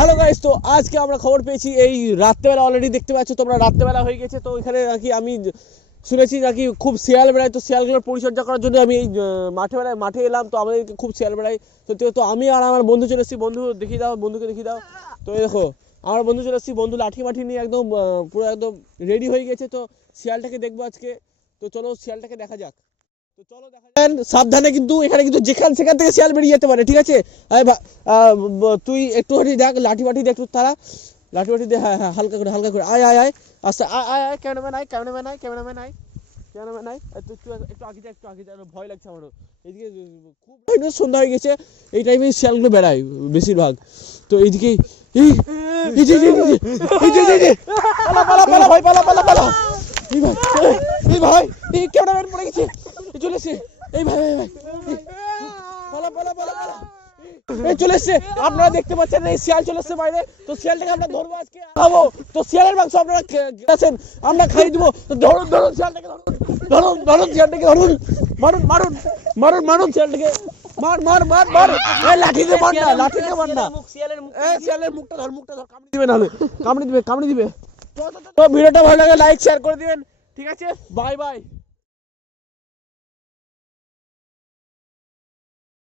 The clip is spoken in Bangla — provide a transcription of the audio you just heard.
হ্যালো গাইস, তো আজকে আমরা খবর পেয়েছি এই রাত্রেবেলা, অলরেডি দেখতে পাচ্ছ তোমরা, রাত্রেবেলা হয়ে গেছে। তো এখানে নাকি আমি শুনেছি নাকি খুব শিয়াল বেড়ায়। তো শিয়ালগুলোর পরিচর্যা করার জন্য আমি এই মাঠে এলাম। তো আমাদেরকে খুব শিয়াল বেড়ায় সত্যি। তো আমি আর আমার বন্ধু চলে এসেছি। বন্ধু দেখিয়ে দাও, বন্ধুকে দেখিয়ে দাও। তো এই দেখো আমার বন্ধু চলে এসেছি, বন্ধু লাঠি মাঠি নিয়ে একদম পুরো একদম রেডি হয়ে গেছে। তো শিয়ালটাকে দেখবো আজকে। তো চলো শিয়ালটাকে দেখা যাক। তো চলো দেখা যাক। সাবধানে, কিন্তু এখানে কিন্তু সেখান থেকে শিয়াল বেরিয়ে যেতে পারে, ঠিক আছে? তুই একটু দেখ, লাঠি বাঠি দেখ, একটু তারা লাঠি বাঠি দে। হ্যাঁ হ্যাঁ, হালকা করে হালকা করে। আয় আয় আয়, আচ্ছা আয় আয় আয়। ক্যামেরাম্যান আয়, ক্যামেরাম্যান আয়, ক্যামেরাম্যান আয়, ক্যামেরাম্যান আয়। একটু একটু আগে যা, একটু আগে যা, ভয় লাগছে আমারও। এদিকে খুব সন্ধ্যা হয়ে গেছে, এই টাইমে শিয়ালগুলো বেড়ায় বেশিরভাগ। তো এইদিকে পালা পালা পালা ভাই, পালা পালা পালা। এই ভাই এই ক্যামেরাম্যান পড়ে গেছে, চলে এসছে। এই ভাই ভাই ভাই, পালা পালা পালা পালা। এই চলে এসছে, আপনারা দেখতে পাচ্ছেন এই শিয়াল চলে এসছে বাইরে। তো শিয়ালটাকে আমরা ধরবো আজকে, খাবো। তো শিয়ালের মাংস আপনারা আছেন, আমরা খাইয়ে দিব। তো ধরুন ধরুন শিয়ালটাকে, ধরুন ধরুন শিয়ালটাকে, ধরুন, মারুন মারুন মারুন মারুন শিয়ালটাকে, মার মার মার মার। এই লাঠি দিয়ে মার না, লাঠি দিয়ে মার না। এই শিয়ালের মুখটা ধর, মুখটা ধর, কামড়ে দিবে, নাহলে কামড়ে দিবে, কামড়ে দিবে। তো ভিডিওটা ভালো লাগে লাইক শেয়ার করে দিবেন, ঠিক আছে? Bye bye.